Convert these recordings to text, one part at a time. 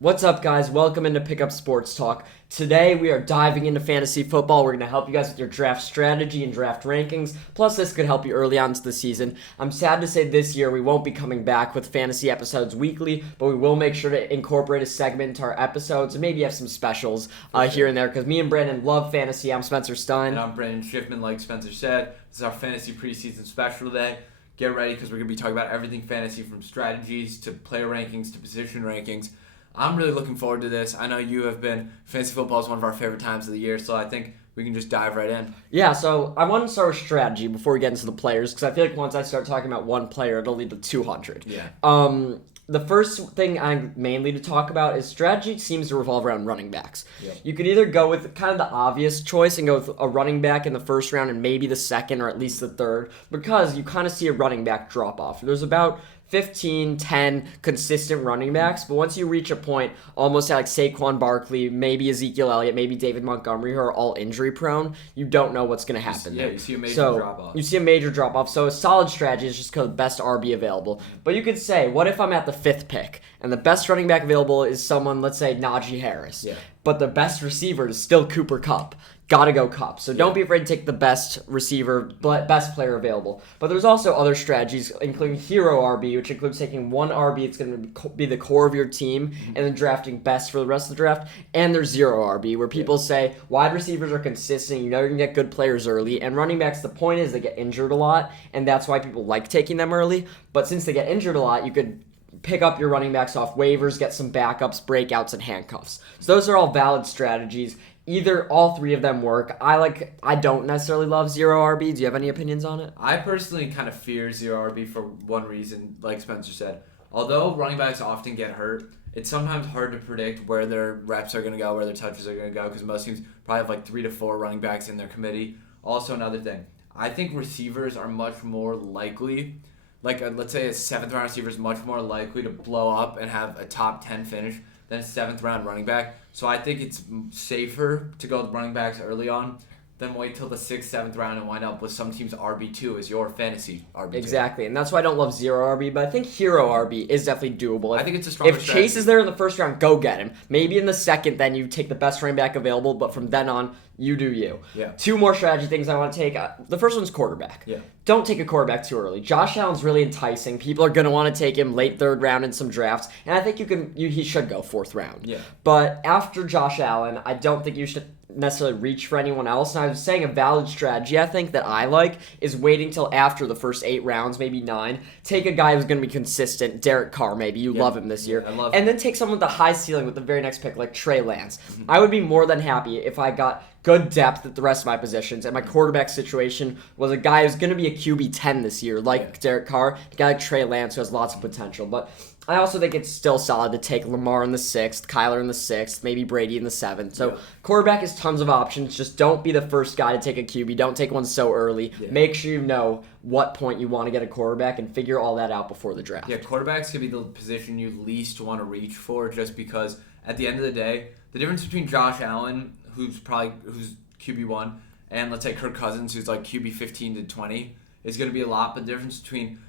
What's up, guys? Welcome into Pickup Sports Talk. Today, we are diving into fantasy football. We're going to help you guys with your draft strategy and draft rankings. Plus, this could help you early on into the season. I'm sad to say this year we won't be coming back with fantasy episodes weekly, but we will make sure to incorporate a segment into our episodes and maybe have some specials here and there, because me and Brandon love fantasy. I'm Spencer Stein. And I'm Brandon Schiffman, like Spencer said. This is our fantasy preseason special today. Get ready, because we're going to be talking about everything fantasy, from strategies to player rankings to position rankings. I'm really looking forward to this. I know you have been. Fantasy football is one of our favorite times of the year, so I think we can just dive right in. Yeah, so I want to start with strategy before we get into the players, because I feel like once I start talking about one player, it'll lead to 200. Yeah. The first thing I'm mainly to talk about is strategy seems to revolve around running backs. Yep. You could either go with kind of the obvious choice and go with a running back in the first round and maybe the second or at least the third, because you kind of see a running back drop off. There's about 15, 10 consistent running backs, but once you reach a point, almost like Saquon Barkley, maybe Ezekiel Elliott, maybe David Montgomery, who are all injury prone, you don't know what's going to happen there. You see a major drop-off. You see a major drop-off, so a solid strategy is just go the best RB available. But you could say, what if I'm at the 5th pick, and the best running back available is someone, let's say, Najee Harris, but the best receiver is still Cooper Kupp. Gotta go Kupp. So don't be afraid to take the best receiver, best player available. But there's also other strategies, including Hero RB, which includes taking one RB that's going to be the core of your team, and then drafting best for the rest of the draft. And there's Zero RB, where people say wide receivers are consistent, you know you're going to get good players early, and running backs, the point is they get injured a lot, and that's why people like taking them early. But since they get injured a lot, you could pick up your running backs off waivers, get some backups, breakouts, and handcuffs. So those are all valid strategies. Either all three of them work. I don't necessarily love Zero RB. Do you have any opinions on it? I personally kind of fear Zero RB for one reason, like Spencer said. Although running backs often get hurt, it's sometimes hard to predict where their reps are going to go, where their touches are going to go, because most teams probably have like 3 to 4 running backs in their committee. Also, another thing, I think receivers are much more likely, let's say a 7th round receiver is much more likely to blow up and have a top 10 finish than a 7th round running back. So I think it's safer to go with running backs early on than wait till the 6th, 7th round and wind up with some team's RB2 as your fantasy RB2. Exactly, and that's why I don't love Zero RB, but I think Hero RB is definitely doable. I think it's a stronger strategy. If Chase is there in the first round, go get him. Maybe in the second, then you take the best running back available, but from then on, you do you. Yeah. 2 more strategy things I want to take. The first one's quarterback. Yeah. Don't take a quarterback too early. Josh Allen's really enticing. People are going to want to take him late 3rd round in some drafts, and I think he should go 4th round. Yeah. But after Josh Allen, I don't think you should necessarily reach for anyone else. And I was saying a valid strategy I think that I like is waiting till after the first 8 rounds, maybe 9. Take a guy who's going to be consistent, Derek Carr maybe. You love him this year. I love him. And then take someone with a high ceiling with the very next pick, like Trey Lance. Mm-hmm. I would be more than happy if I got good depth at the rest of my positions, and my quarterback situation was a guy who's going to be a QB 10 this year, like Derek Carr, a guy like Trey Lance who has lots of potential. But I also think it's still solid to take Lamar in the 6th, Kyler in the 6th, maybe Brady in the 7th. So quarterback is tons of options. Just don't be the first guy to take a QB. Don't take one so early. Yeah. Make sure you know what point you want to get a quarterback and figure all that out before the draft. Yeah, quarterbacks could be the position you least want to reach for, just because at the end of the day, the difference between Josh Allen, who's QB1, and let's say Kirk Cousins, who's like QB 15 to 20, is going to be a lot. But the difference between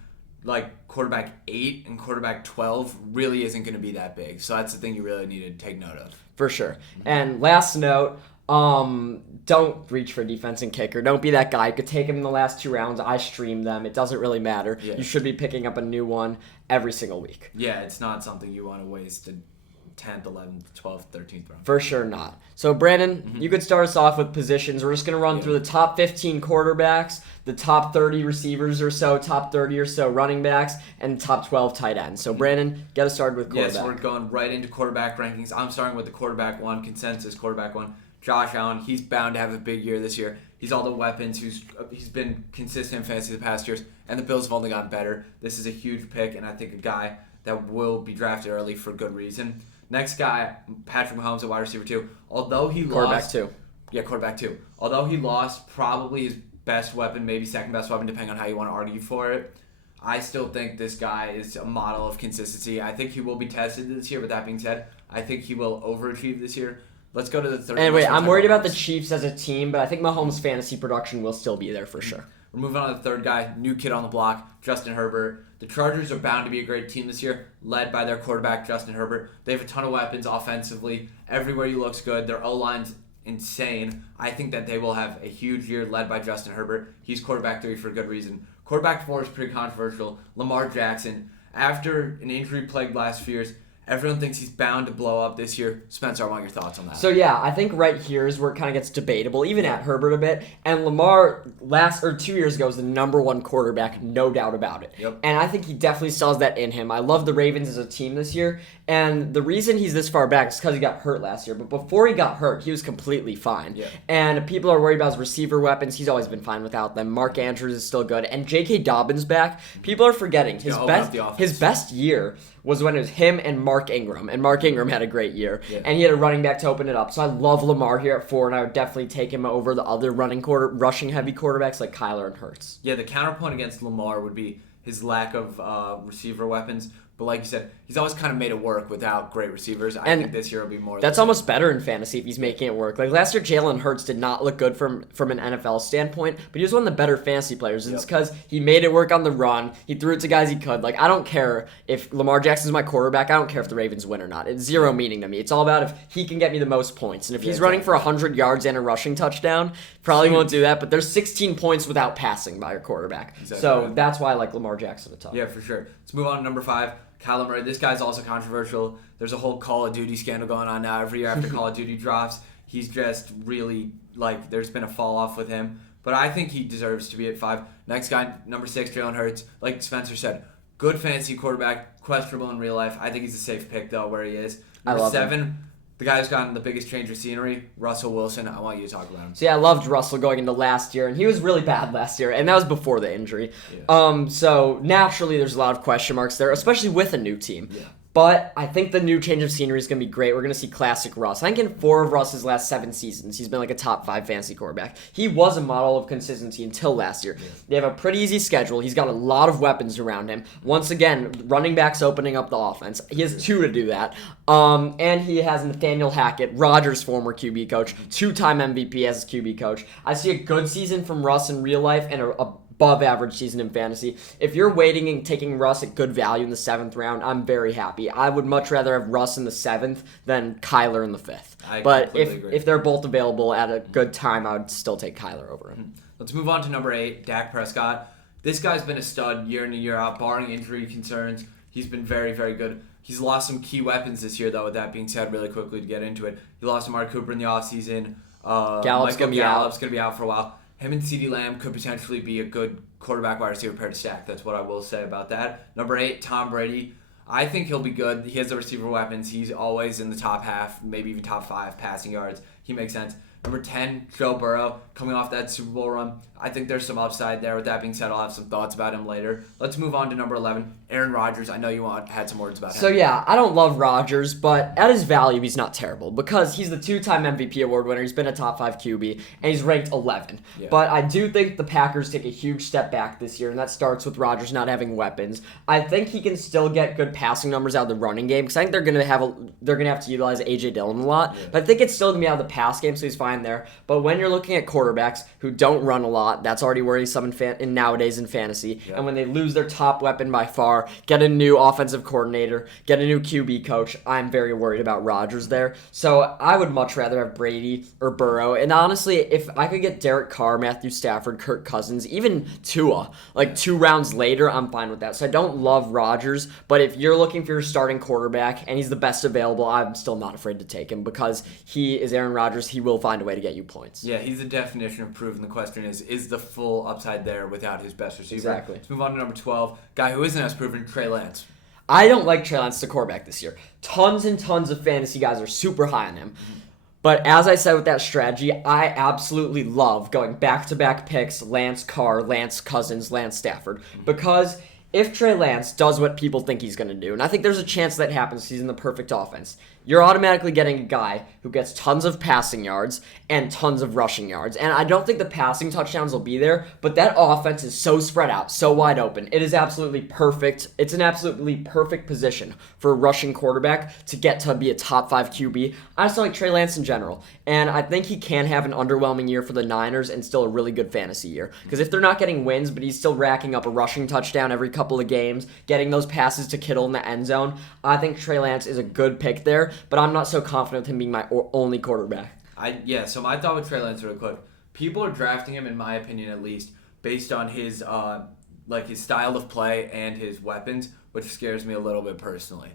like quarterback 8 and quarterback 12 really isn't going to be that big. So that's the thing you really need to take note of. For sure. And last note, don't reach for a defense and kicker. Don't be that guy. You could take him in the last 2 rounds. I stream them. It doesn't really matter. Yeah. You should be picking up a new one every single week. Yeah, it's not something you want to waste a 10th, 11th, 12th, 13th round. For sure not. So, Brandon, you could start us off with positions. We're just going to run through the top 15 quarterbacks, the top 30 receivers or so, top 30 or so running backs, and top 12 tight ends. So, Brandon, get us started with quarterback. Yes, we're going right into quarterback rankings. I'm starting with the quarterback 1, consensus quarterback 1. Josh Allen, he's bound to have a big year this year. He's all the weapons. He's been consistent in fantasy the past years, and the Bills have only gotten better. This is a huge pick, and I think a guy that will be drafted early for good reason. Next guy, Patrick Mahomes, a wide receiver 2. Although he lost... Quarterback 2. Yeah, quarterback 2. Although he lost probably his best weapon, maybe second best weapon, depending on how you want to argue for it, I still think this guy is a model of consistency. I think he will be tested this year. With that being said, I think he will overachieve this year. Let's go to the third. And wait, I'm worried about the Chiefs as a team, but I think Mahomes' fantasy production will still be there for sure. We're moving on to the third guy, new kid on the block, Justin Herbert. The Chargers are bound to be a great team this year, led by their quarterback, Justin Herbert. They have a ton of weapons offensively. Everywhere he looks good. Their O-line's insane. I think that they will have a huge year led by Justin Herbert. He's quarterback 3 for a good reason. Quarterback 4 is pretty controversial. Lamar Jackson. After an injury-plagued last few years, everyone thinks he's bound to blow up this year. Spencer, I want your thoughts on that. So yeah, I think right here is where it kind of gets debatable, even at Herbert a bit. And Lamar 2 years ago was the number 1 quarterback, no doubt about it. Yep. And I think he definitely still has that in him. I love the Ravens as a team this year. And the reason he's this far back is because he got hurt last year. But before he got hurt, he was completely fine. Yeah. And people are worried about his receiver weapons. He's always been fine without them. Mark Andrews is still good. And J.K. Dobbins back. People are forgetting his best year was when it was him and Mark Ingram. And Mark Ingram had a great year. Yeah. And he had a running back to open it up. So I love Lamar here at 4, and I would definitely take him over the other rushing-heavy quarterbacks like Kyler and Hurts. Yeah, the counterpoint against Lamar would be his lack of receiver weapons. But like you said, he's always kind of made it work without great receivers. I think this year will be more. That's almost better in fantasy if he's making it work. Like last year, Jalen Hurts did not look good from an NFL standpoint, but he was one of the better fantasy players. And it's because he made it work on the run. He threw it to guys he could. Like, I don't care if Lamar Jackson's my quarterback. I don't care if the Ravens win or not. It's zero meaning to me. It's all about if he can get me the most points. And if he's running for 100 yards and a rushing touchdown, probably won't do that. But there's 16 points without passing by your quarterback. Exactly. So that's why I like Lamar Jackson a ton. Yeah, for sure. Let's move on to number 5. Kyler Murray. This guy's also controversial. There's a whole Call of Duty scandal going on now. Every year after Call of Duty drops, he's just really, there's been a fall off with him. But I think he deserves to be at 5. Next guy, number 6, Jalen Hurts. Like Spencer said, good fantasy quarterback, questionable in real life. I think he's a safe pick, though, where he is. Number 7, the guy who's gotten the biggest change of scenery, Russell Wilson. I want you to talk about him. So yeah, I loved Russell going into last year, and he was really bad last year, and that was before the injury. Yeah. So naturally, there's a lot of question marks there, especially with a new team. Yeah. But I think the new change of scenery is going to be great. We're going to see classic Russ. I think in 4 of Russ's last 7 seasons, he's been like a top 5 fantasy quarterback. He was a model of consistency until last year. Yeah. They have a pretty easy schedule. He's got a lot of weapons around him. Once again, running backs opening up the offense. He has 2 to do that. And he has Nathaniel Hackett, Rodgers' former QB coach, 2-time MVP as his QB coach. I see a good season from Russ in real life and a above average season in fantasy. If you're waiting and taking Russ at good value in the 7th round, I'm very happy. I would much rather have Russ in the 7th than Kyler in the 5th. But if they're both available at a good time, I would still take Kyler over him. Let's move on to number 8, Dak Prescott. This guy's been a stud year in and year out, barring injury concerns. He's been very, very good. He's lost some key weapons this year, though, with that being said, really quickly to get into it. He lost Amari Cooper in the offseason. Gallup's going to be out for a while. Him and CeeDee Lamb could potentially be a good quarterback wide receiver pair to stack. That's what I will say about that. Number 8, Tom Brady. I think he'll be good. He has the receiver weapons. He's always in the top half, maybe even top 5 passing yards. He makes sense. Number 10, Joe Burrow, coming off that Super Bowl run. I think there's some upside there. With that being said, I'll have some thoughts about him later. Let's move on to number 11, Aaron Rodgers. I know you had some words about him. So yeah, I don't love Rodgers, but at his value, he's not terrible because he's the 2-time MVP award winner. He's been a top 5 QB, and he's ranked 11. Yeah. But I do think the Packers take a huge step back this year, and that starts with Rodgers not having weapons. I think he can still get good passing numbers out of the running game because I think they're gonna have to utilize A.J. Dillon a lot. Yeah. But I think it's still gonna be out of the pass game, so he's fine there. But when you're looking at quarterbacks who don't run a lot, that's already worrisome in nowadays in fantasy. Yeah. And when they lose their top weapon by far, get a new offensive coordinator, get a new QB coach, I'm very worried about Rodgers there. So I would much rather have Brady or Burrow. And honestly, if I could get Derek Carr, Matthew Stafford, Kirk Cousins, even Tua, 2 rounds later, I'm fine with that. So I don't love Rodgers, but if you're looking for your starting quarterback and he's the best available, I'm still not afraid to take him because he is Aaron Rodgers. He will find a way to get you points. Yeah, he's the definition of proven. The question is the full upside there without his best receiver? Exactly. Let's move on to number 12, guy who isn't as proven, Trey Lance. I don't like Trey Lance as a quarterback this year. Tons and tons of fantasy guys are super high on him. But as I said with that strategy, I absolutely love going back-to-back picks, Lance Carr, Lance Cousins, Lance Stafford, because if Trey Lance does what people think he's going to do, and I think there's a chance that happens, he's in the perfect offense, you're automatically getting a guy who gets tons of passing yards and tons of rushing yards. And I don't think the passing touchdowns will be there, but that offense is so spread out, so wide open. It is absolutely perfect. It's an absolutely perfect position for a rushing quarterback to get to be a top 5 QB. I just like Trey Lance in general. And I think he can have an underwhelming year for the Niners and still a really good fantasy year. Because if they're not getting wins, but he's still racking up a rushing touchdown every couple of games, getting those passes to Kittle in the end zone, I think Trey Lance is a good pick there, but I'm not so confident with him being my only quarterback. So my thought with Trey Lance real quick. People are drafting him, in my opinion at least, based on his his style of play and his weapons, which scares me a little bit personally.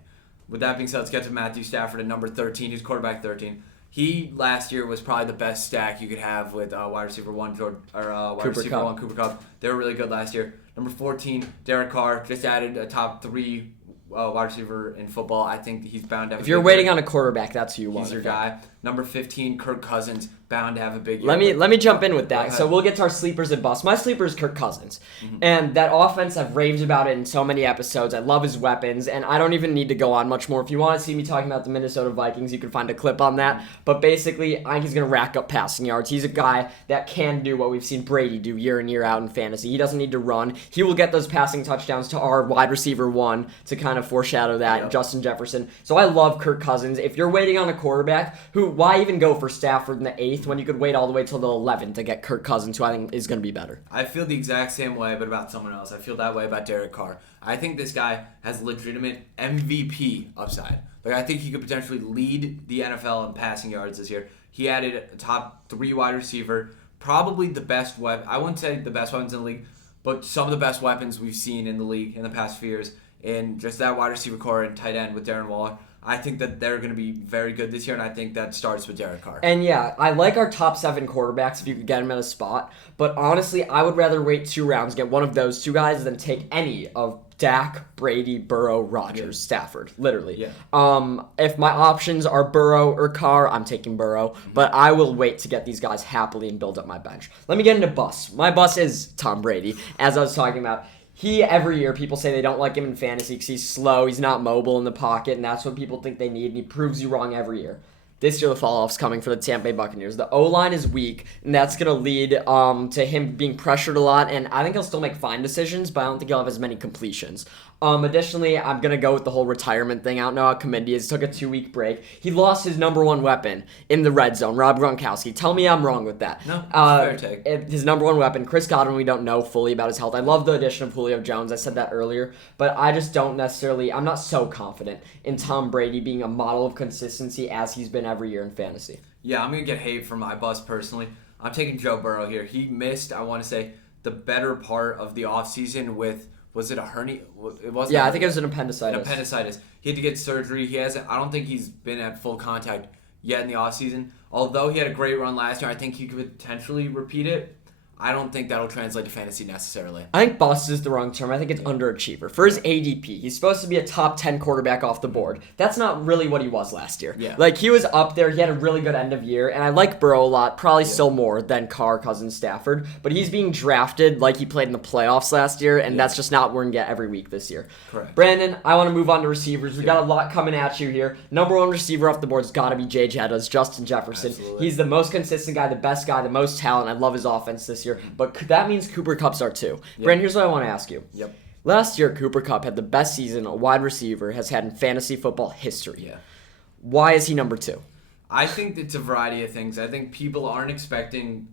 With that being said, let's get to Matthew Stafford at number 13. He's quarterback 13. He last year was probably the best stack you could have with wide receiver 1 Cooper Kupp. They were really good last year. Number 14, Derek Carr, just added a top 3 wide receiver in football. I think he's bound to have If you're waiting on a quarterback, that's who you want. He's your guy. Number 15, Kirk Cousins, bound to have a big year. Let me jump in with that. So we'll get to our sleepers and busts. My sleeper is Kirk Cousins. Mm-hmm. And that offense, I've raved about it in so many episodes. I love his weapons, and I don't even need to go on much more. If you want to see me talking about the Minnesota Vikings, you can find a clip on that. But basically, I think he's going to rack up passing yards. He's a guy that can do what we've seen Brady do year in, year out in fantasy. He doesn't need to run. He will get those passing touchdowns to our wide receiver 1 to kind of foreshadow that, Justin Jefferson. So I love Kirk Cousins. If you're waiting on a quarterback, why even go for Stafford in the 8th when you could wait all the way till the 11th to get Kirk Cousins, who I think is going to be better? I feel the exact same way, but about someone else. I feel that way about Derek Carr. I think this guy has legitimate MVP upside. I think he could potentially lead the NFL in passing yards this year. He added a top 3 wide receiver, probably the best weapon. I wouldn't say the best weapons in the league, but some of the best weapons we've seen in the league in the past few years. And just that wide receiver core and tight end with Darren Waller. I think that they're going to be very good this year, and I think that starts with Derek Carr. And yeah, I like our top 7 quarterbacks if you could get them at a spot. But honestly, I would rather wait 2 rounds, get one of those 2 guys, than take any of Dak, Brady, Burrow, Rodgers, Stafford. Literally. Yeah. If my options are Burrow or Carr, I'm taking Burrow. Mm-hmm. But I will wait to get these guys happily and build up my bench. Let me get into busts. My bust is Tom Brady, as I was talking about. Every year, people say they don't like him in fantasy because he's slow, he's not mobile in the pocket, and that's what people think they need, and he proves you wrong every year. This year, the fall-off's coming for the Tampa Bay Buccaneers. The O-line is weak, and that's going to lead to him being pressured a lot, and I think he'll still make fine decisions, but I don't think he'll have as many completions. Additionally, I'm going to go with the whole retirement thing. I don't know how Comendius took a 2-week break. He lost his number 1 weapon in the red zone, Rob Gronkowski. Tell me I'm wrong with that. No, fair take. His number 1 weapon, Chris Godwin, we don't know fully about his health. I love the addition of Julio Jones. I said that earlier. But I just don't necessarily, I'm not so confident in Tom Brady being a model of consistency as he's been every year in fantasy. Yeah, I'm going to get hate for my bust personally. I'm taking Joe Burrow here. He missed, I want to say, the better part of the offseason with... Was it a hernia? It wasn't. Yeah, I think it was an appendicitis. He had to get surgery. I don't think he's been at full contact yet in the offseason. Although he had a great run last year, I think he could potentially repeat it. I don't think that'll translate to fantasy necessarily. I think bust is the wrong term. I think it's underachiever. For his ADP, he's supposed to be a top 10 quarterback off the board. That's not really what he was last year. Yeah. He was up there. He had a really good end of year, and I like Burrow a lot, probably still more than Carr, Cousins, Stafford. But he's being drafted like he played in the playoffs last year, and that's just not what we're going to get every week this year. Correct. Brandon, I want to move on to receivers. We got a lot coming at you here. Number 1 receiver off the board has got to be Jay Jettas, Justin Jefferson. Absolutely. He's the most consistent guy, the best guy, the most talent. I love his offense this year. But that means Cooper Kupp's are too. Yep. Brandon, here's what I want to ask you. Yep. Last year, Cooper Kupp had the best season a wide receiver has had in fantasy football history. Yeah. Why is he number 2? I think it's a variety of things. I think people aren't expecting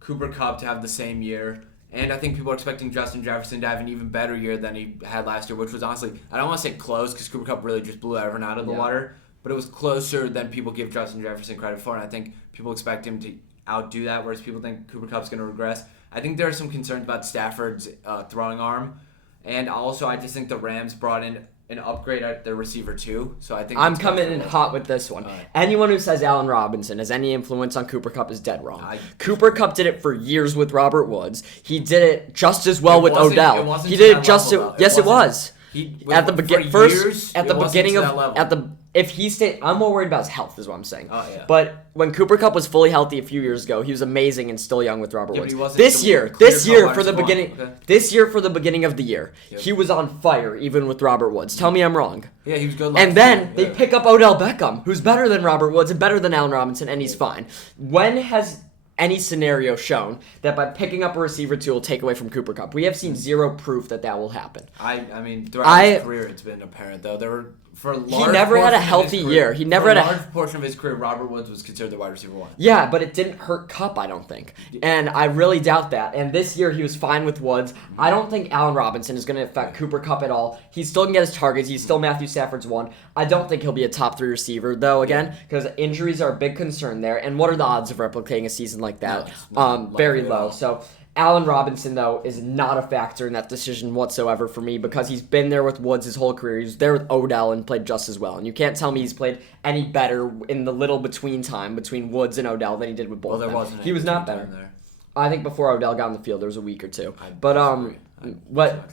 Cooper Kupp to have the same year. And I think people are expecting Justin Jefferson to have an even better year than he had last year, which was honestly, I don't want to say close because Cooper Kupp really just blew everyone out of the water. But it was closer than people give Justin Jefferson credit for. And I think people expect him to outdo that, whereas people think Cooper Kupp's going to regress. I think there are some concerns about Stafford's throwing arm, and also I just think the Rams brought in an upgrade at their receiver too. So I think I'm coming in hot with this one. Anyone who says Allen Robinson has any influence on Cooper Kupp is dead wwrong. Cooper Kupp did it for years with Robert Woods. He did it just as well with Odell. He did it just as yes, it was. At the beginning if he stayed, I'm more worried about his health, is what I'm saying. Oh, yeah. But when Cooper Kupp was fully healthy a few years ago, he was amazing and still young with Robert Yeah, Woods. but he wasn't This the year clear-cut for the wide receiver beginning, one. Okay. this year for the beginning of the year, Yep. he was on fire even with Robert Woods. Tell me I'm wrong. Yeah, he was good last And then year. they Yeah. pick up Odell Beckham, who's better than Robert Woods and better than Allen Robinson, and he's fine. When has any scenario shown that by picking up a receiver 2 will take away from Cooper Kupp? We have seen zero proof that will happen. I mean, throughout his career, it's been apparent though. There were for a large He never had a portion of his healthy career- year. He never for had a a large portion of his career. Robert Woods was considered the wide receiver 1. Yeah, but it didn't hurt Kupp, I don't think. And I really doubt that. And this year he was fine with Woods. I don't think Allen Robinson is going to affect Cooper Kupp at all. He still can get his targets. He's still Matthew Stafford's 1. I don't think he'll be a top 3 receiver, though, again, because injuries are a big concern there. And what are the odds of replicating a season like that? Very low. So Allen Robinson, though, is not a factor in that decision whatsoever for me because he's been there with Woods his whole career. He was there with Odell and played just as well. And you can't tell me he's played any better in the little between time between Woods and Odell than he did with both Well, there of them. wasn't. He was not better. There. I think before Odell got on the field, there was a week or two. But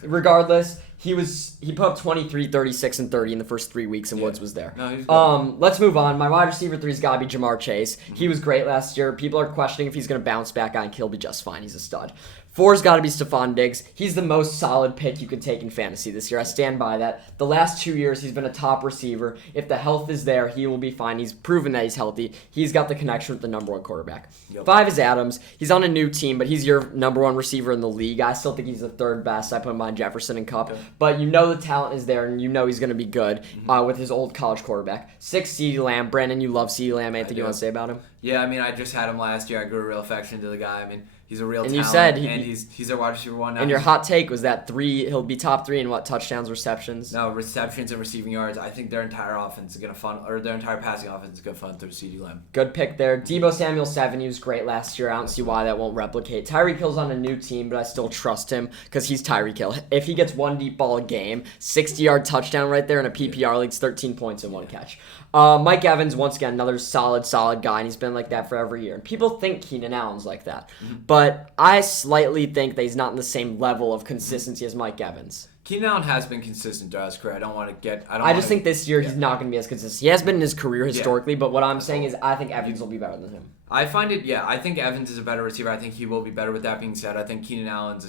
regardless, he put up 23, 36, and 30 in the first 3 weeks, and Woods was there. No, he was good. Let's move on. My wide receiver 3's got to be Jamar Chase. He was great last year. People are questioning if he's going to bounce back. I think he'll be just fine. He's a stud. 4's got to be Stephon Diggs. He's the most solid pick you could take in fantasy this year. I stand by that. The last 2 years, he's been a top receiver. If the health is there, he will be fine. He's proven that he's healthy. He's got the connection with the number 1 quarterback. Yep. 5 is Adams. He's on a new team, but he's your number 1 receiver in the league. I still think he's the 3rd best. I put him behind Jefferson and Kupp. Okay. But you know the talent is there, and you know he's going to be good with his old college quarterback. 6, CeeDee Lamb. Brandon, you love CeeDee Lamb. Anything you want to say about him? Yeah, I mean, I just had him last year. I grew a real affection to the guy. I mean, he's a real And talent. you said he's our wide receiver 1 now. And your hot take was that he'll be top 3 in what, touchdowns, receptions? No, receptions and receiving yards. I think their entire offense is going to fund, or their entire passing offense is going to fund through CeeDee Lamb. Good pick there. Deebo Samuel 7, he was great last year. I don't see why that won't replicate. Tyreek Hill's on a new team, but I still trust him because he's Tyreek Hill. If he gets 1 deep ball a game, 60-yard touchdown right there in a PPR league, 13 points in 1 catch. Mike Evans, once again, another solid guy, and he's been like that for every year. And people think Keenan Allen's like that. But I slightly think that he's not in the same level of consistency as Mike Evans. Keenan Allen has been consistent throughout his career. I just think this year he's not going to be as consistent. He has been in his career historically, but what I'm saying is I think Evans will be better than him. I think Evans is a better receiver. I think he will be better. With that being said, I think Keenan Allen's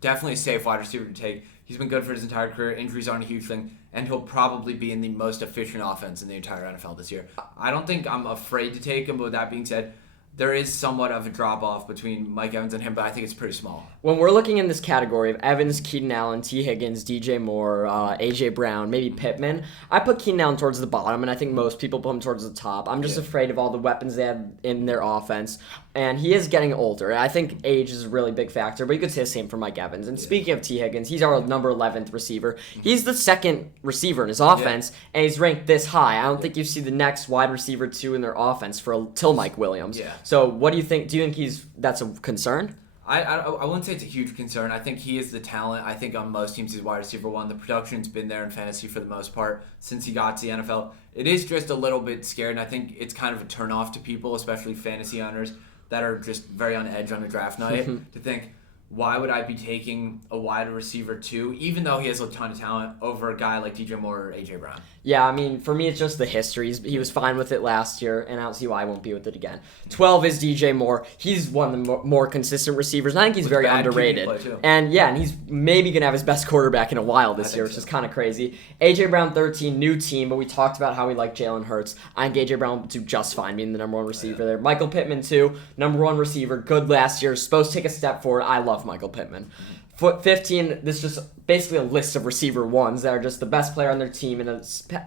definitely a safe wide receiver to take. He's been good for his entire career. Injuries aren't a huge thing, and he'll probably be in the most efficient offense in the entire NFL this year. I don't think I'm afraid to take him, but with that being said, there is somewhat of a drop-off between Mike Evans and him, but I think it's pretty small. When we're looking in this category of Evans, Keenan Allen, T. Higgins, DJ Moore, A.J. Brown, maybe Pittman, I put Keenan Allen towards the bottom, and I think most people put him towards the top. I'm just afraid of all the weapons they have in their offense, and he is getting older. I think age is a really big factor, but you could say the same for Mike Evans. And speaking of T. Higgins, he's our number 11th receiver. He's the 2nd receiver in his offense, and he's ranked this high. I don't think you see the next wide receiver 2 in their offense till Mike Williams. Yeah. So what do you think? Do you think that's a concern? I wouldn't say it's a huge concern. I think he is the talent. I think on most teams he's wide receiver 1. The production's been there in fantasy for the most part since he got to the NFL. It is just a little bit scared, and I think it's kind of a turnoff to people, especially fantasy owners that are just very on edge on a draft night, to think, why would I be taking a wide receiver 2, even though he has a ton of talent, over a guy like DJ Moore or A.J. Brown? Yeah, I mean, for me, it's just the history. He was fine with it last year, and I don't see why he won't be with it again. 12 is DJ Moore. He's one of the more consistent receivers, and I think he's very underrated. And he's maybe going to have his best quarterback in a while this year, which is kind of crazy. A.J. Brown, 13, new team, but we talked about how we like Jalen Hurts. I think A.J. Brown will do just fine being the number 1 receiver there. Michael Pittman, 2, number 1 receiver, good last year, supposed to take a step forward. I love Michael Pittman. 15, this is just basically a list of receiver 1s that are just the best player on their team in an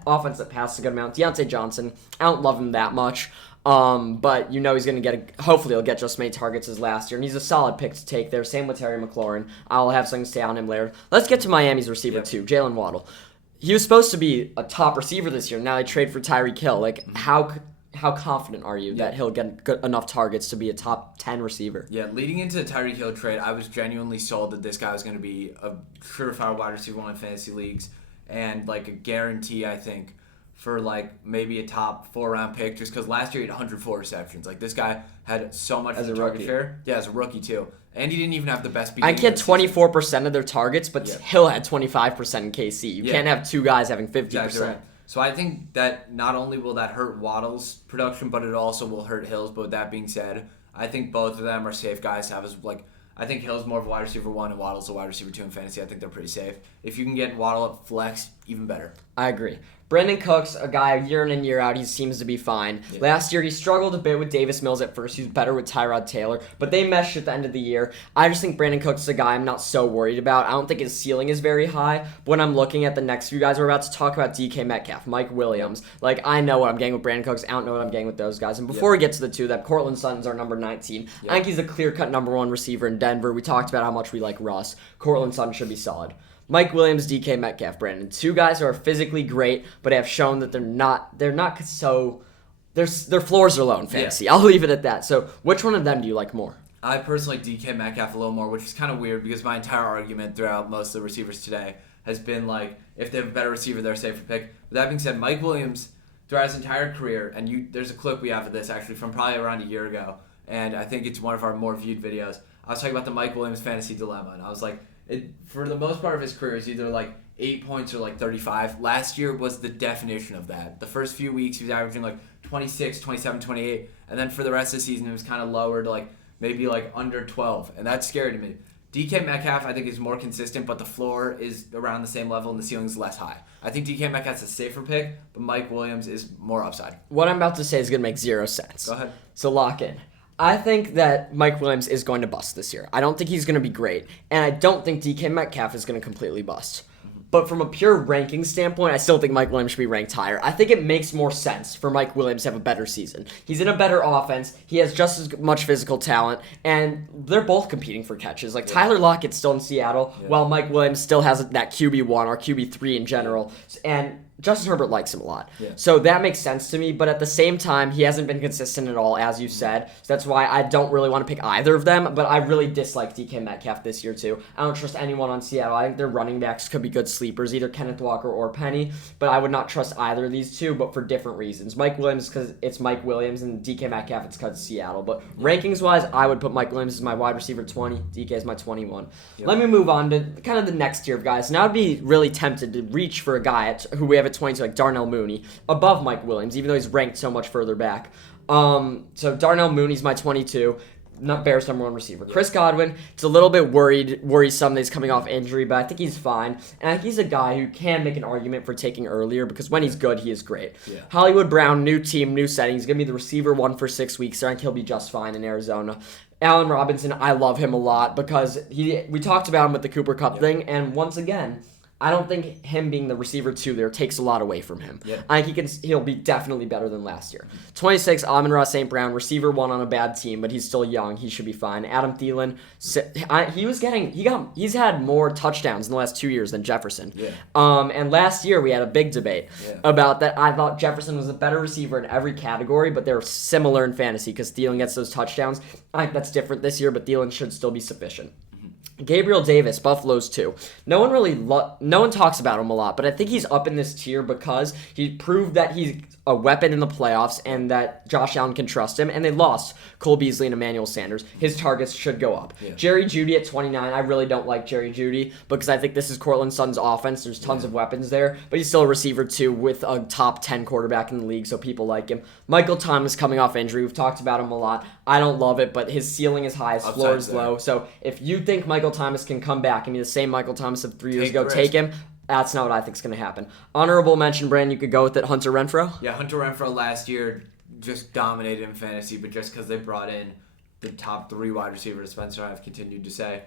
offense that passes a good amount. Deontay Johnson, I don't love him that much, but you know he's going to hopefully he'll get just as many targets as last year, and he's a solid pick to take there. Same with Terry McLaurin. I'll have something to say on him later. Let's get to Miami's receiver 2, Jalen Waddle. He was supposed to be a top receiver this year. Now they trade for Tyreek Hill. Like, how confident are you that he'll get enough targets to be a top 10 receiver? Yeah, leading into the Tyreek Hill trade, I was genuinely sold that this guy was going to be a surefire wide receiver 1 in fantasy leagues and like a guarantee, I think, for like maybe a top 4-round pick, just because last year he had 104 receptions. Like, this guy had so much as a target rookie. Share. Yeah, as a rookie too. And he didn't even have the best I beginning. can't 24% of their targets, but Hill had 25% in KC. You can't have 2 guys having 50%. Exactly right. So I think that not only will that hurt Waddle's production, but it also will hurt Hill's. But with that being said, I think both of them are safe guys to have as I think Hill's more of a wide receiver 1 and Waddle's a wide receiver 2 in fantasy. I think they're pretty safe. If you can get Waddle at flex, even better. I agree. Brandon Cooks, a guy year in and year out, he seems to be fine. Yeah. Last year, he struggled a bit with Davis Mills at first. He was better with Tyrod Taylor, but they meshed at the end of the year. I just think Brandon Cooks is a guy I'm not so worried about. I don't think his ceiling is very high. But when I'm looking at the next few guys, we're about to talk about DK Metcalf, Mike Williams. I know what I'm getting with Brandon Cooks. I don't know what I'm getting with those guys. And before we get to the two, that Cortland Sutton's our number 19. I think he's a clear-cut number 1 receiver in Denver. We talked about how much we like Russ. Cortland Sutton should be solid. Mike Williams, DK Metcalf, Brandon. Two guys who are physically great, but have shown that they're not so. Their floors are low in fantasy. Yeah. I'll leave it at that. So, which one of them do you like more? I personally like DK Metcalf a little more, which is kind of weird because my entire argument throughout most of the receivers today has been if they have a better receiver, they're a safer pick. With that being said, Mike Williams, throughout his entire career, and there's a clip we have of this actually from probably around a year ago, and I think it's one of our more viewed videos. I was talking about the Mike Williams fantasy dilemma, and I was like, for the most part of his career, it's either 8 points or 35. Last year was the definition of that. The first few weeks, he was averaging 26, 27, 28. And then for the rest of the season, it was kind of lower to maybe under 12. And that's scary to me. DK Metcalf, I think, is more consistent, but the floor is around the same level and the ceiling is less high. I think DK Metcalf's a safer pick, but Mike Williams is more upside. What I'm about to say is going to make zero sense. Go ahead. So lock in. I think that Mike Williams is going to bust this year. I don't think he's going to be great, and I don't think DK Metcalf is going to completely bust. But from a pure ranking standpoint, I still think Mike Williams should be ranked higher. I think it makes more sense for Mike Williams to have a better season. He's in a better offense. He has just as much physical talent, and they're both competing for catches. Tyler Lockett's still in Seattle, while Mike Williams still has that QB1 or QB3 in general, and Justin Herbert likes him a lot. Yeah. So that makes sense to me, but at the same time, he hasn't been consistent at all, as you said. So that's why I don't really want to pick either of them, but I really dislike DK Metcalf this year, too. I don't trust anyone on Seattle. I think their running backs could be good sleepers, either Kenneth Walker or Penny, but I would not trust either of these two, but for different reasons. Mike Williams, because it's Mike Williams, and DK Metcalf, it's because it's Seattle. But rankings-wise, I would put Mike Williams as my wide receiver 20, DK as my 21. Yep. Let me move on to kind of the next tier of guys. Now I'd be really tempted to reach for a guy who we have at 22, like Darnell Mooney, above Mike Williams, even though he's ranked so much further back. So Darnell Mooney's my 22. Not Bears' number 1 receiver. Yeah. Chris Godwin, it's a little bit worrisome that he's coming off injury, but I think he's fine. And I think he's a guy who can make an argument for taking earlier because when he's good, he is great. Yeah. Hollywood Brown, new team, new setting. He's going to be the receiver 1 for 6 weeks. So I think he'll be just fine in Arizona. Allen Robinson, I love him a lot because we talked about him with the Cooper Kupp thing, and once again, I don't think him being the receiver 2 there takes a lot away from him. Yep. I think he'll be definitely better than last year. 26, Amon-Ra St. Brown, receiver 1 on a bad team, but he's still young. He should be fine. Adam Thielen, he's had more touchdowns in the last 2 years than Jefferson. Yeah. And last year we had a big debate about that. I thought Jefferson was a better receiver in every category, but they're similar in fantasy because Thielen gets those touchdowns. I think that's different this year, but Thielen should still be sufficient. Gabriel Davis, Buffalo's 2. No one talks about him a lot, but I think he's up in this tier because he proved that he's a weapon in the playoffs and that Josh Allen can trust him, and they lost Cole Beasley and Emmanuel Sanders. His targets should go up. Yeah. Jerry Jeudy at 29, I really don't like Jerry Jeudy because I think this is Cortland Sutton's offense. There's tons of weapons there, but he's still a receiver 2 with a top 10 quarterback in the league, so people like him. Michael Thomas coming off injury. We've talked about him a lot. I don't love it, but his ceiling is high, his floor is low. So if you think Michael Thomas can come back and be the same Michael Thomas of 3 years ago, take him. That's not what I think is going to happen. Honorable mention, Brandon, you could go with it, Hunter Renfrow? Yeah, Hunter Renfrow last year just dominated in fantasy, but just because they brought in the top 3 wide receivers, Spencer and I have continued to say,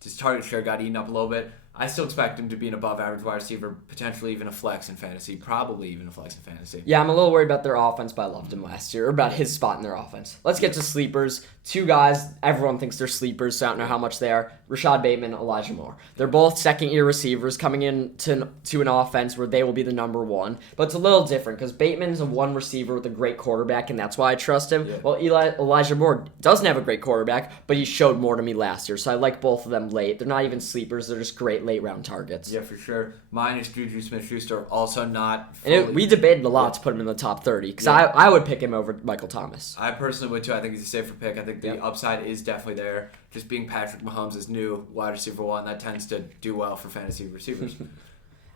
his target share got eaten up a little bit. I still expect him to be an above-average wide receiver, potentially even a flex in fantasy, probably even a flex in fantasy. Yeah, I'm a little worried about their offense, but I loved him last year, or about his spot in their offense. Let's get to sleepers. 2 guys, everyone thinks they're sleepers, so I don't know how much they are. Rashad Bateman, Elijah Moore. They're both second-year receivers coming in to an offense where they will be the number 1, but it's a little different because Bateman's a 1 receiver with a great quarterback, and that's why I trust him. Yeah. Well, Elijah Moore doesn't have a great quarterback, but he showed more to me last year, so I like both of them late. They're not even sleepers, they're just great late-round targets. Yeah, for sure. Mine is Juju Smith-Schuster, also not fully... And we debated a lot to put him in the top 30, because I would pick him over Michael Thomas. I personally would too. I think he's a safer pick. I think the upside is definitely there. Just being Patrick Mahomes' new wide receiver 1, that tends to do well for fantasy receivers.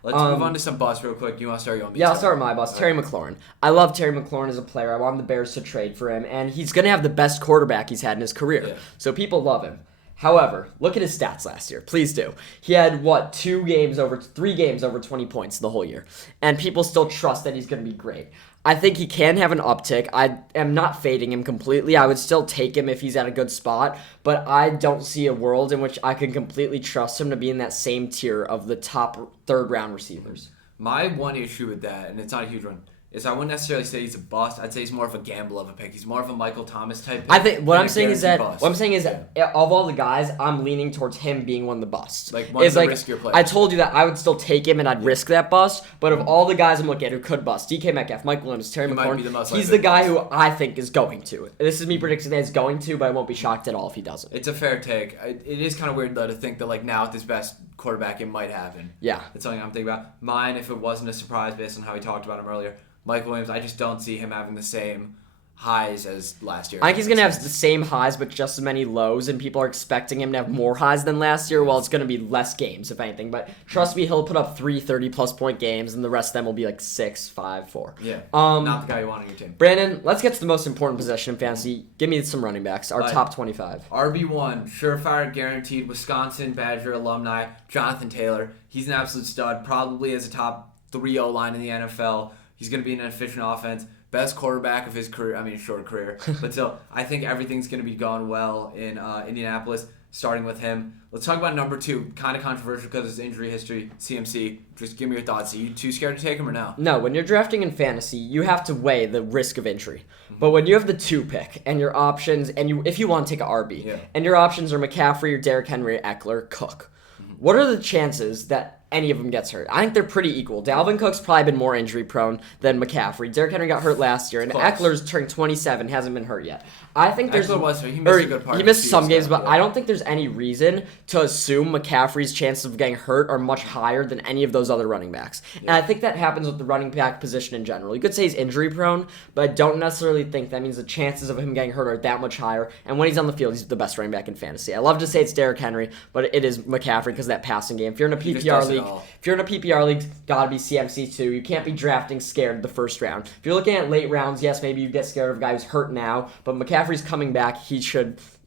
Let's move on to some busts real quick. You want to start your own? Yeah, I'll start with my bust. Terry McLaurin. I love Terry McLaurin as a player. I want the Bears to trade for him, and he's going to have the best quarterback he's had in his career. Yeah. So people love him. However, look at his stats last year. Please do. He had, 3 games over 20 points the whole year. And people still trust that he's going to be great. I think he can have an uptick. I am not fading him completely. I would still take him if he's at a good spot. But I don't see a world in which I can completely trust him to be in that same tier of the top third-round receivers. My one issue with that, and it's not a huge one, is I wouldn't necessarily say he's a bust. I'd say he's more of a gamble of a pick. He's more of a Michael Thomas type pick. I think what I'm saying is that bust. of all the guys, I'm leaning towards him being one of the busts. Like one of the riskier players. I told you that I would still take him and I'd risk that bust. But of all the guys I'm looking at who could bust, DK Metcalf, Mike Williams, Terry McLaurin, he's the guy who I think is going to. This is me predicting that he's going to, but I won't be shocked at all if he doesn't. It's a fair take. It is kind of weird though to think that now with his best quarterback it might happen. Yeah, it's something I'm thinking about. Mine, if it wasn't a surprise based on how we talked about him earlier. Mike Williams, I just don't see him having the same highs as last year. I think he's going to have the same highs, but just as many lows, and people are expecting him to have more highs than last year. Well, it's going to be less games, if anything. But trust me, he'll put up 3 30-plus point games, and the rest of them will be 6, 5, 4. Yeah, not the guy you want on your team. Brandon, let's get to the most important position in fantasy. Give me some running backs, our top 25. RB1, surefire, guaranteed, Wisconsin Badger alumni, Jonathan Taylor. He's an absolute stud, probably as a top 3 O-line in the NFL. He's going to be in an efficient offense. Best quarterback of his career. I mean, short career. But still, I think everything's going to be going well in Indianapolis, starting with him. Let's talk about number 2. Kind of controversial because of his injury history. CMC. Just give me your thoughts. Are you too scared to take him or no? No, when you're drafting in fantasy, you have to weigh the risk of injury. But when you have the 2 pick and your options, and if you want to take an RB, and your options are McCaffrey or Derrick Henry, Eckler, Cook, what are the chances that any of them gets hurt? I think they're pretty equal. Dalvin Cook's probably been more injury prone than McCaffrey. Derrick Henry got hurt last year, and Eckler's turned 27, hasn't been hurt yet. I think there's he missed a good part. He missed some games, but I don't think there's any reason to assume McCaffrey's chances of getting hurt are much higher than any of those other running backs. And I think that happens with the running back position in general. You could say he's injury prone, but I don't necessarily think that means the chances of him getting hurt are that much higher. And when he's on the field, he's the best running back in fantasy. I love to say it's Derrick Henry, but it is McCaffrey because of that passing game. If you're in a PPR league, gotta be CMC too. You can't be drafting scared the first round. If you're looking at late rounds, yes, maybe you get scared of a guy who's hurt now, but McCaffrey's coming back.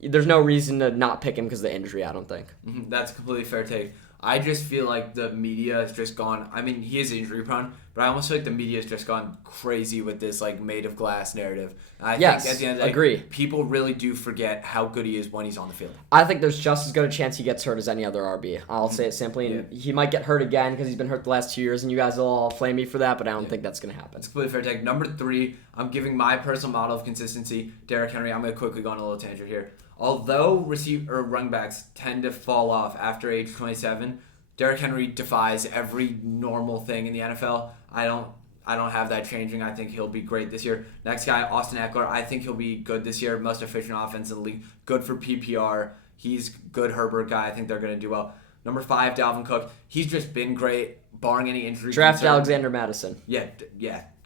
There's no reason to not pick him because of the injury, I don't think. That's a completely fair take. I just feel like the media has just gone. I mean, he is injury prone, but I almost feel like the media has just gone crazy with this made of glass narrative. I think at the end of the day, agree. People really do forget how good he is when he's on the field. I think there's just as good a chance he gets hurt as any other RB. I'll say it simply. And he might get hurt again because he's been hurt the last 2 years, and you guys will all flame me for that, but I don't think that's going to happen. It's a completely fair take. Number 3, I'm giving my personal model of consistency, Derrick Henry. I'm going to quickly go on a little tangent here. Although running backs tend to fall off after age 27, Derrick Henry defies every normal thing in the NFL. I don't have that changing. I think he'll be great this year. Next guy, Austin Eckler. I think he'll be good this year. Most efficient offense in the league. Good for PPR. He's good Herbert guy. I think they're going to do well. Number 5, Dalvin Cook. He's just been great, barring any injury. Draft Alexander Madison. Yeah.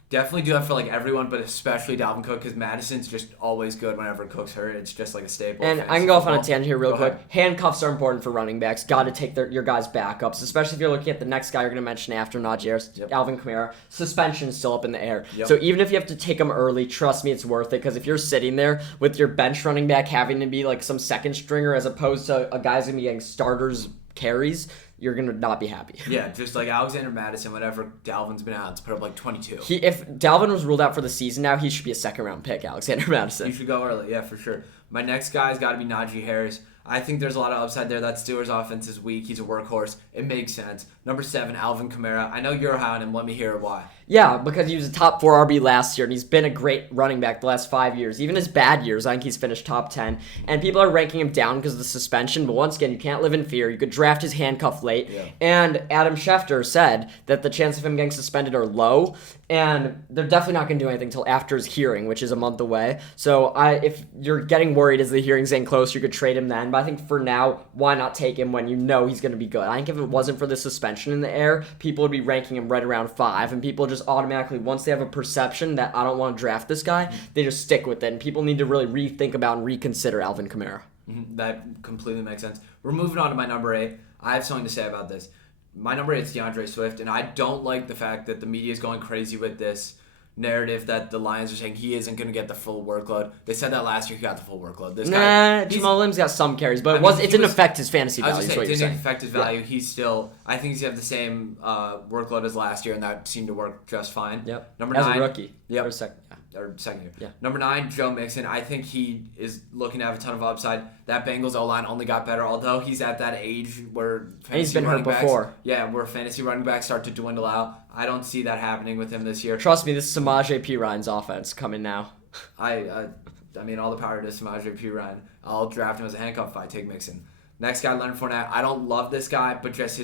Definitely do that for everyone, but especially Dalvin Cook because Madison's just always good whenever Cook's hurt. It's just a staple. And I can go off on a tangent here real quick. Handcuffs are important for running backs. Got to take your guys' backups, especially if you're looking at the next guy you're going to mention after Najee Harris, Alvin Kamara. Suspension's still up in the air. So even if you have to take them early, trust me, it's worth it because if you're sitting there with your bench running back having to be some second stringer as opposed to a guy's going to be getting starters carries, you're going to not be happy. Yeah, just like Alexander Madison, whenever Dalvin's been out, it's put up 22. If Dalvin was ruled out for the season now, he should be a second-round pick, Alexander Madison. You should go early, yeah, for sure. My next guy's got to be Najee Harris. I think there's a lot of upside there. That Steelers offense is weak. He's a workhorse. It makes sense. Number 7, Alvin Kamara. I know you're high on him. Let me hear why. Yeah, because he was a top 4 RB last year, and he's been a great running back the last 5 years. Even his bad years, I think he's finished top 10. And people are ranking him down because of the suspension, but once again, you can't live in fear. You could draft his handcuff late. Yeah. And Adam Schefter said that the chances of him getting suspended are low, and they're definitely not going to do anything until after his hearing, which is a month away. So if you're getting worried as the hearing's getting close, you could trade him then. But I think for now, why not take him when you know he's going to be good? I think if it wasn't for the suspension in the air, people would be ranking him right around 5, and people just automatically, once they have a perception that I don't want to draft this guy, they just stick with it. And people need to really rethink about and reconsider Alvin Kamara. That completely makes sense. We're moving on to my number 8. I have something to say about this. my number 8 is DeAndre Swift, and I don't like the fact that the media is going crazy with this narrative that the Lions are saying he isn't going to get the full workload. They said that last year he got the full workload. Jamal Williams got some carries, but it didn't affect his fantasy value. I was just saying, it didn't affect his value. Yeah. He's still, I think he's have the same workload as last year, and that seemed to work just fine. Yep. Number as 9, a rookie. Yep. Or second. Or second year. Yeah. Number 9, Joe Mixon. I think he is looking to have a ton of upside. That Bengals O-line only got better, although he's at that age where he's been hurt before. Yeah, where fantasy running backs start to dwindle out. I don't see that happening with him this year. Trust me, this is Samaje Perine's offense coming now. I mean, all the power to Samaje Perine. I'll draft him as a handcuff if I take Mixon. Next guy, Leonard Fournette. I don't love this guy, but just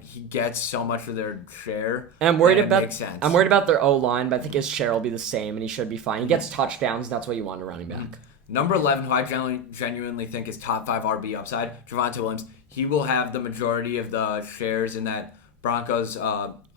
he gets so much of their share. And I'm worried makes sense. I'm worried about their O-line, but I think his share will be the same, and he should be fine. He gets touchdowns, and that's what you want in a running back. Mm-hmm. Number 11, who I genuinely think is top 5 RB upside, Javonte Williams. He will have the majority of the shares in that Broncos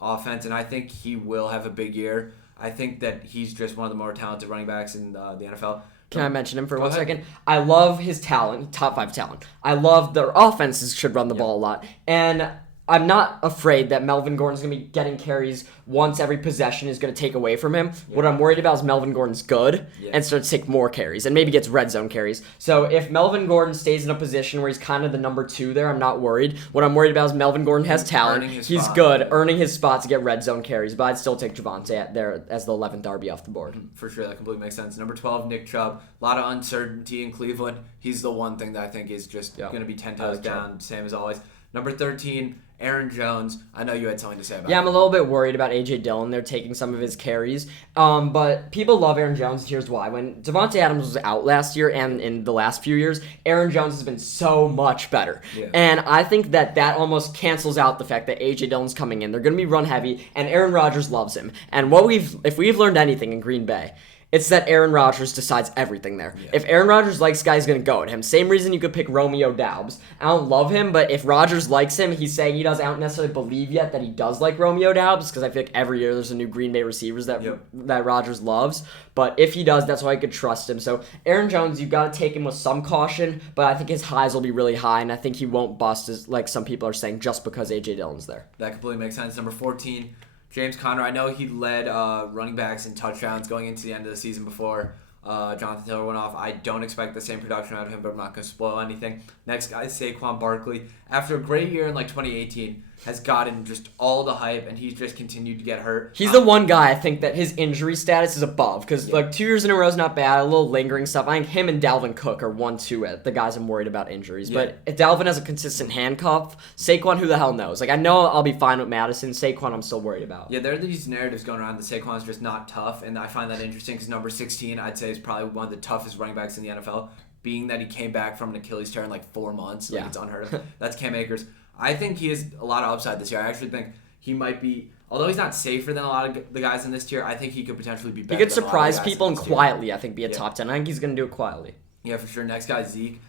offense, and I think he will have a big year. I think that he's just one of the more talented running backs in the NFL. Can I mention him for 1 second? I love his talent, top 5 talent. I love their offenses should run the ball a lot. And I'm not afraid that Melvin Gordon's going to be getting carries once every possession is going to take away from him. Yeah. What I'm worried about is Melvin Gordon's good and starts to take more carries and maybe gets red zone carries. So if Melvin Gordon stays in a position where he's kind of the number 2 there, I'm not worried. What I'm worried about is Melvin Gordon has talent. He's good, earning his spot to get red zone carries, but I'd still take Javonte there as the 11th RB off the board. For sure, that completely makes sense. Number 12, Nick Chubb. A lot of uncertainty in Cleveland. He's the one thing that I think is just going to be 10 toes down, same as always. Number 13, Aaron Jones. I know you had something to say about him. I'm a little bit worried about A.J. Dillon. They're taking some of his carries. But people love Aaron Jones. Here's why. When Devontae Adams was out last year and in the last few years, Aaron Jones has been so much better. Yeah. And I think that almost cancels out the fact that A.J. Dillon's coming in. They're going to be run heavy, and Aaron Rodgers loves him. And if we've learned anything in Green Bay, it's that Aaron Rodgers decides everything there. Yeah. If Aaron Rodgers likes guys, going to go at him. Same reason you could pick Romeo Doubs. I don't love him, but if Rodgers likes him, he's saying he doesn't. I don't necessarily believe yet that he does like Romeo Doubs, because I feel like every year there's a new Green Bay receivers that Rodgers loves. But if he does, that's why I could trust him. So Aaron Jones, you've got to take him with some caution, but I think his highs will be really high, and I think he won't bust, as like some people are saying, just because A.J. Dillon's there. That completely makes sense. Number 14, James Conner. I know he led running backs in touchdowns going into the end of the season before Jonathan Taylor went off. I don't expect the same production out of him, but I'm not going to spoil anything. Next guy is Saquon Barkley. After a great year in 2018, has gotten just all the hype, and he's just continued to get hurt. He's the one guy I think that his injury status is above, because 2 years in a row is not bad, a little lingering stuff. I think him and Dalvin Cook are 1-2 the guys I'm worried about injuries. Yeah. But if Dalvin has a consistent handcuff, Saquon, who the hell knows? I know I'll be fine with Madison. Saquon, I'm still worried about. Yeah, there are these narratives going around that Saquon's just not tough, and I find that interesting because number 16, I'd say, is probably one of the toughest running backs in the NFL, being that he came back from an Achilles tear in 4 months. It's unheard of. That's Cam Akers. I think he has a lot of upside this year. I actually think he might be, although he's not safer than a lot of the guys in this tier, I think he could potentially be better. He could surprise people and quietly, I think, be a top 10. I think he's going to do it quietly. Yeah, for sure. Next guy, Zeke.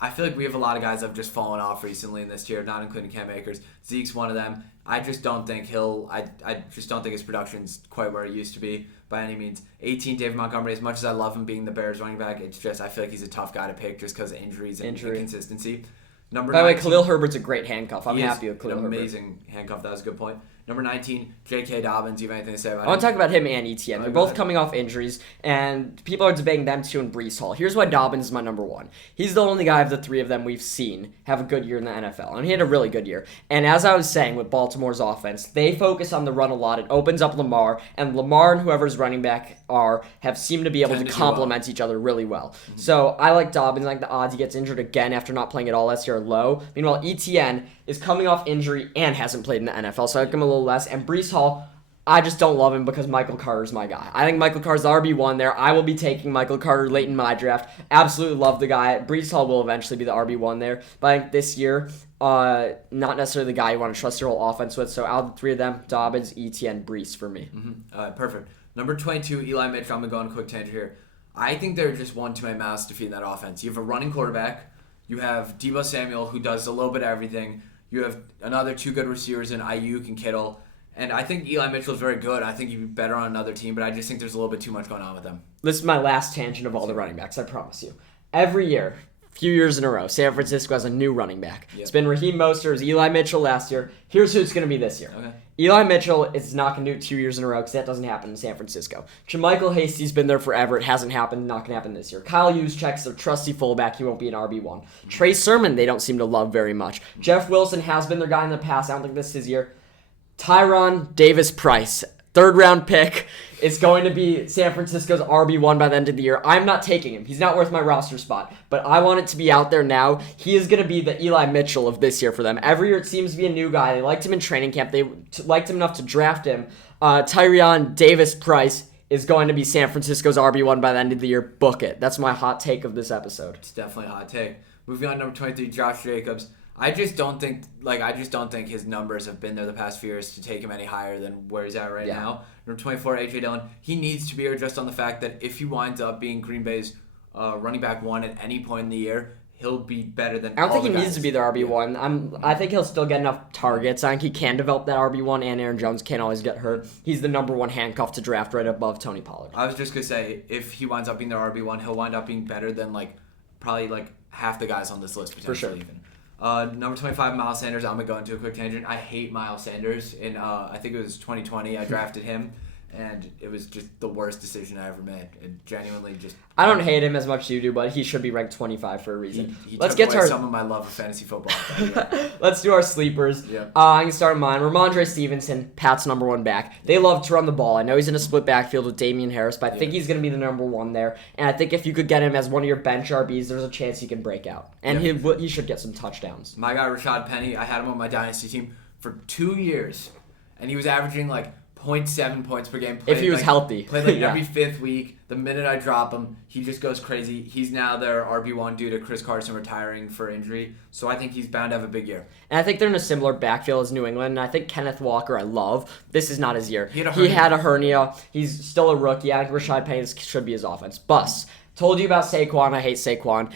I feel like we have a lot of guys that have just fallen off recently in this tier, not including Cam Akers. Zeke's one of them. I just don't think I just don't think his production's quite where it used to be by any means. 18, David Montgomery. As much as I love him being the Bears running back, it's just I feel like he's a tough guy to pick just because of injuries and inconsistency. By the way, Khalil Herbert's a great handcuff. I'm happy with Khalil Herbert. Amazing handcuff. That was a good point. Number 19, J.K. Dobbins. Do you have anything to say about him? I want to talk about him and ETN. They're both coming off injuries, and people are debating them too and Breece Hall. Here's why Dobbins is my number 1. He's the only guy of the 3 of them we've seen have a good year in the NFL, and he had a really good year. And as I was saying with Baltimore's offense, they focus on the run a lot. It opens up Lamar, and Lamar and whoever's running back have seemed to be able to complement each other really well. Mm-hmm. So I like Dobbins. I think the odds he gets injured again after not playing at all last year are low. Meanwhile, ETN is coming off injury and hasn't played in the NFL, so I like him a little less. And Breece Hall, I just don't love him because Michael Carter's my guy. I think Michael Carter's the RB1 there. I will be taking Michael Carter late in my draft. Absolutely love the guy. Breece Hall will eventually be the RB1 there. But I think this year, not necessarily the guy you want to trust your whole offense with. So out of the 3 of them, Dobbins, ETN, Breece for me. Mm-hmm. Perfect. Number 22, Eli Mitchell. I'm going to go on a quick tangent here. I think they're just one too many mouths to feed in that offense. You have a running quarterback. You have Deebo Samuel, who does a little bit of everything. You have another 2 good receivers in Ayuk and Kittle. And I think Eli Mitchell is very good. I think he'd be better on another team, but I just think there's a little bit too much going on with them. This is my last tangent of all the running backs, I promise you. Every year, few years in a row, San Francisco has a new running back. Yep. It's been Raheem Mostert, it was Eli Mitchell last year. Here's who it's going to be this year. Okay. Eli Mitchell is not going to do it 2 years in a row because that doesn't happen in San Francisco. JaMychal Hasty's been there forever. It hasn't happened. Not going to happen this year. Kyle Juszczyk's their trusty fullback. He won't be an RB1. Trey Sermon, they don't seem to love very much. Jeff Wilson has been their guy in the past. I don't think this is his year. Tyron Davis-Price, third-round pick, is going to be San Francisco's RB1 by the end of the year. I'm not taking him. He's not worth my roster spot, but I want it to be out there now. He is going to be the Eli Mitchell of this year for them. Every year it seems to be a new guy. They liked him in training camp. They liked him enough to draft him. Tyron Davis-Price is going to be San Francisco's RB1 by the end of the year. Book it. That's my hot take of this episode. It's definitely a hot take. Moving on, number 23, Josh Jacobs. I just don't think his numbers have been there the past few years to take him any higher than where he's at right now. Number 24, A.J. Dillon. He needs to be just on the fact that if he winds up being Green Bay's running back 1 at any point in the year, he'll be better than I don't all think the he needs to be the RB1. I think he'll still get enough targets. I think he can develop that RB1, and Aaron Jones can't always get hurt. He's the number 1 handcuff to draft right above Tony Pollard. I was just going to say, if he winds up being the RB1, he'll wind up being better than probably half the guys on this list potentially. For sure. Even. Number 25, Miles Sanders. I'm going to go into a quick tangent. I hate Miles Sanders. In I think it was 2020, I drafted him, and it was just the worst decision I ever made. It genuinely just... I don't hate him as much as you do, but he should be ranked 25 for a reason. Let's get to some of my love of fantasy football. Let's do our sleepers. Yep. I can start mine. Ramondre Stevenson, Pat's number 1 back. They love to run the ball. I know he's in a split backfield with Damian Harris, but I think he's going to be the number 1 there. And I think if you could get him as one of your bench RBs, there's a chance he can break out. And he should get some touchdowns. My guy, Rashad Penny, I had him on my dynasty team for 2 years, and he was averaging 0.7 points per game. If he was healthy. Played every 5th week. The minute I drop him, he just goes crazy. He's now their RB1 due to Chris Carson retiring for injury. So I think he's bound to have a big year. And I think they're in a similar backfield as New England. And I think Kenneth Walker, I love. This is not his year. He had a hernia. He's still a rookie. I think Rashad Penny should be his offense. Bus. Told you about Saquon. I hate Saquon.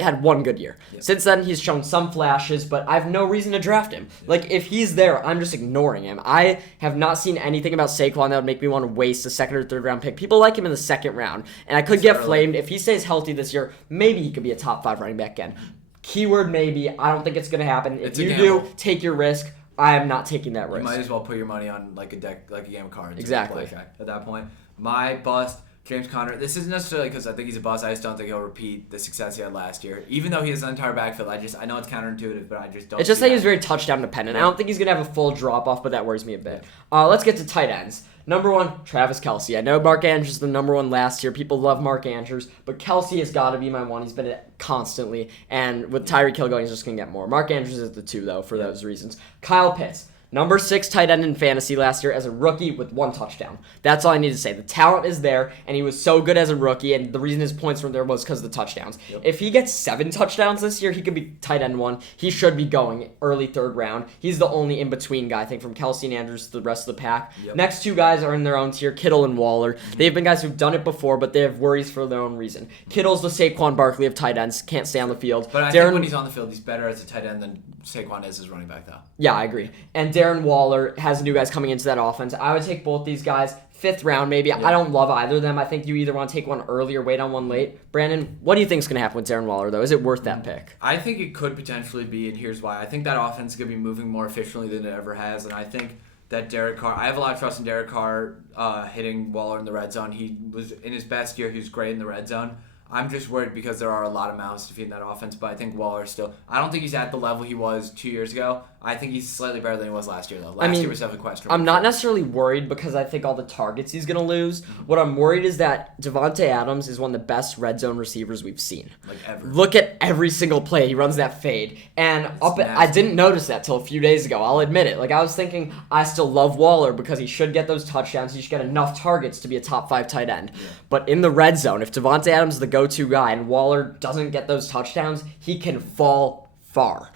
Had 1 good year. Yep. Since then, he's shown some flashes, but I have no reason to draft him. Yep. If he's there, I'm just ignoring him. I have not seen anything about Saquon that would make me want to waste a 2nd or 3rd round pick. People like him in the 2nd round, and I could get flamed. If he stays healthy this year, maybe he could be a top 5 running back again. Keyword maybe. I don't think it's going to happen. If you do, take your risk. I am not taking that risk. You might as well put your money on a game of cards. Exactly. At that point, my bust. James Conner, this isn't necessarily because I think he's a bust. I just don't think he'll repeat the success he had last year. Even though he has an entire backfield, I know it's counterintuitive, but I just don't. It's just that he was very touchdown dependent. I don't think he's going to have a full drop-off, but that worries me a bit. Let's get to tight ends. Number 1, Travis Kelce. I know Mark Andrews was the number 1 last year. People love Mark Andrews, but Kelce has got to be my 1. He's been it constantly, and with Tyreek Hill going, he's just going to get more. Mark Andrews is the 2, though, for those reasons. Kyle Pitts. Number 6 tight end in fantasy last year as a rookie with 1 touchdown. That's all I need to say. The talent is there, and he was so good as a rookie, and the reason his points were there was because of the touchdowns. Yep. If he gets 7 touchdowns this year, he could be tight end 1. He should be going early 3rd round. He's the only in-between guy, I think, from Kelce and Andrews to the rest of the pack. Yep. Next 2 guys are in their own tier, Kittle and Waller. Mm-hmm. They've been guys who've done it before, but they have worries for their own reason. Kittle's the Saquon Barkley of tight ends, can't stay on the field. But I think when he's on the field, he's better as a tight end than Saquon is as running back, though. Yeah, I agree. And Darren Waller has new guys coming into that offense. I would take both these guys 5th round maybe. Yeah. I don't love either of them. I think you either want to take one early or wait on one late. Brandon, what do you think is going to happen with Darren Waller, though? Is it worth that pick? I think it could potentially be, and here's why. I think that offense is going to be moving more efficiently than it ever has, and I think that Derek Carr, I have a lot of trust in Derek Carr hitting Waller in the red zone. He was, in his best year, he was great in the red zone. I'm just worried because there are a lot of mouths to feed in that offense, but I think Waller still... I don't think he's at the level he was 2 years ago. I think he's slightly better than he was last year, though. Last year was definitely questionable. I'm not necessarily worried because I think all the targets he's going to lose. What I'm worried is that Devontae Adams is one of the best red zone receivers we've seen. Ever. Look at every single play. He runs that fade. And I didn't notice that till a few days ago. I'll admit it. I was thinking, I still love Waller because he should get those touchdowns. He should get enough targets to be a top 5 tight end. Yeah. But in the red zone, if Devontae Adams is the go-to guy and Waller doesn't get those touchdowns, he can fall far.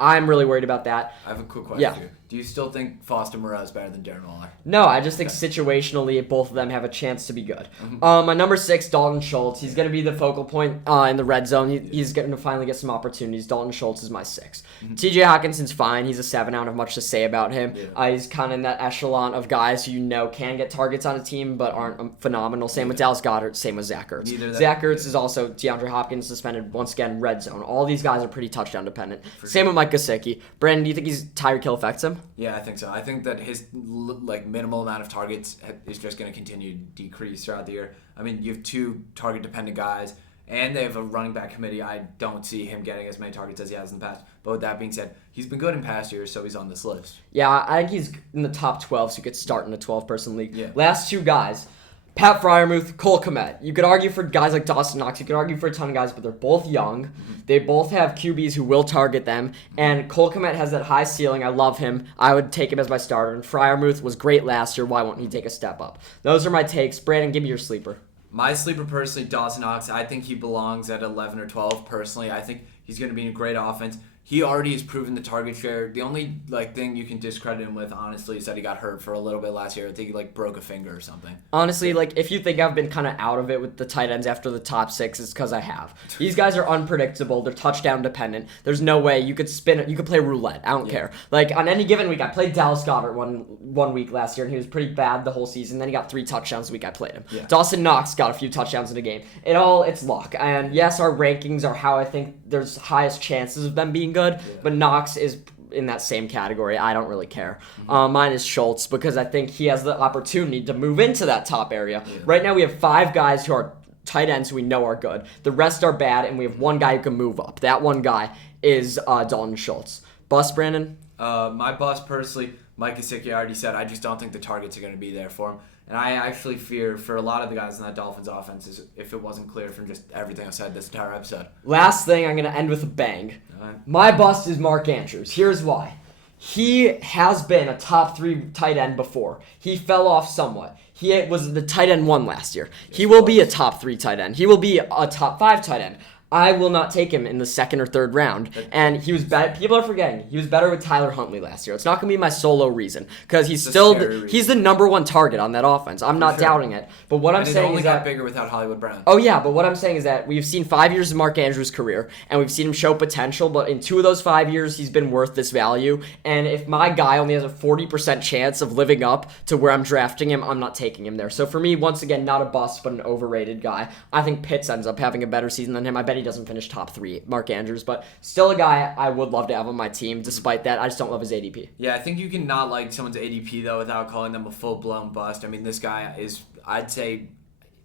I'm really worried about that. I have a quick question. Yeah. Do you still think Foster Moreau is better than Darren Waller? No, I just think situationally both of them have a chance to be good. My number 6, Dalton Schultz. He's going to be the focal point in the red zone. He's going to finally get some opportunities. Dalton Schultz is my 6. TJ Hawkinson's fine. He's a 7. I don't have much to say about him. He's kind of in that echelon of guys who can get targets on a team but aren't phenomenal. Same with Dallas Goedert. Same with Zach Ertz. Zach Ertz is also DeAndre Hopkins suspended once again. Red zone. All these guys are pretty touchdown dependent. Same with Mike Gesicki. Brandon, do you think Tyreek Hill affects him? Yeah, I think so. I think that his minimal amount of targets is just going to continue to decrease throughout the year. I mean, you have 2 target-dependent guys, and they have a running back committee. I don't see him getting as many targets as he has in the past. But with that being said, he's been good in past years, so he's on this list. Yeah, I think he's in the top 12, so he could start in a 12-person league. Yeah. Last 2 guys. Pat Freiermuth, Cole Kmet. You could argue for guys like Dawson Knox. You could argue for a ton of guys, but they're both young. They both have QBs who will target them. And Cole Kmet has that high ceiling. I love him. I would take him as my starter. And Freiermuth was great last year. Why won't he take a step up? Those are my takes. Brandon, give me your sleeper. My sleeper, personally, Dawson Knox. I think he belongs at 11 or 12, personally. I think he's going to be in a great offense. He already has proven the target share. The only thing you can discredit him with, honestly, is that he got hurt for a little bit last year. I think he broke a finger or something. Honestly, if you think I've been kind of out of it with the tight ends after the top 6, it's because I have. These guys are unpredictable. They're touchdown dependent. There's no way you could spin it. You could play roulette. I don't care. On any given week, I played Dallas Goedert one week last year, and he was pretty bad the whole season. Then he got 3 touchdowns the week I played him. Yeah. Dawson Knox got a few touchdowns in a game. It's luck. And yes, our rankings are how I think there's highest chances of them being good, but Knox is in that same category. I don't really care. Mine is Schultz because I think he has the opportunity to move into that top area. Yeah. Right now we have 5 guys who are tight ends who we know are good. The rest are bad, and we have 1 guy who can move up. That 1 guy is Dalton Schultz. Bust, Brandon? My bust, personally, Mike Gesicki, I already said, I just don't think the targets are going to be there for him. And I actually fear for a lot of the guys in that Dolphins offense, if it wasn't clear from just everything I've said this entire episode. Last thing, I'm going to end with a bang. My bust is Mark Andrews. Here's why. He has been a top 3 tight end before. He fell off somewhat. He was the tight end 1 last year. He will be a top 3 tight end. He will be a top 5 tight end. I will not take him in the 2nd or 3rd round. And he was better. People are forgetting. He was better with Tyler Huntley last year. It's not going to be my solo reason because he's the number 1 target on that offense. I'm not doubting it. But what I'm saying is that it only got bigger without Hollywood Brown. Oh yeah, but what I'm saying is that we've seen 5 years of Mark Andrews' career and we've seen him show potential, but in 2 of those 5 years he's been worth this value. And if my guy only has a 40% chance of living up to where I'm drafting him, I'm not taking him there. So for me, once again, not a bust, but an overrated guy. I think Pitts ends up having a better season than him. I bet he doesn't finish top 3, Mark Andrews, but still a guy I would love to have on my team. Despite that, I just don't love his ADP. Yeah, I think you can not like someone's ADP, though, without calling them a full-blown bust. I mean, this guy is, I'd say,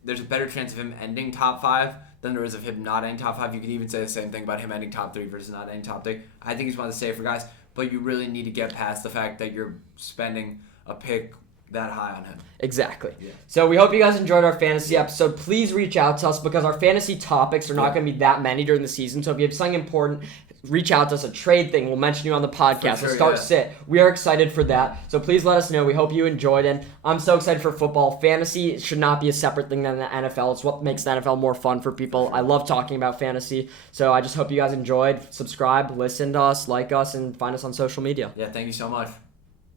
there's a better chance of him ending top 5 than there is of him not ending top 5. You could even say the same thing about him ending top 3 versus not ending top 3. I think he's one of the safer guys, but you really need to get past the fact that you're spending a pick that high on him. Exactly. Yeah. So we hope you guys enjoyed our fantasy episode. Please reach out to us because our fantasy topics are not going to be that many during the season. So if you have something important, reach out to us. A trade thing, we'll mention you on the podcast. Sure, sit. We are excited for that. So please let us know. We hope you enjoyed it. I'm so excited for football. Fantasy should not be a separate thing than the NFL. It's what makes the NFL more fun for people. I love talking about fantasy. So I just hope you guys enjoyed. Subscribe, listen to us, like us, and find us on social media. Yeah, thank you so much.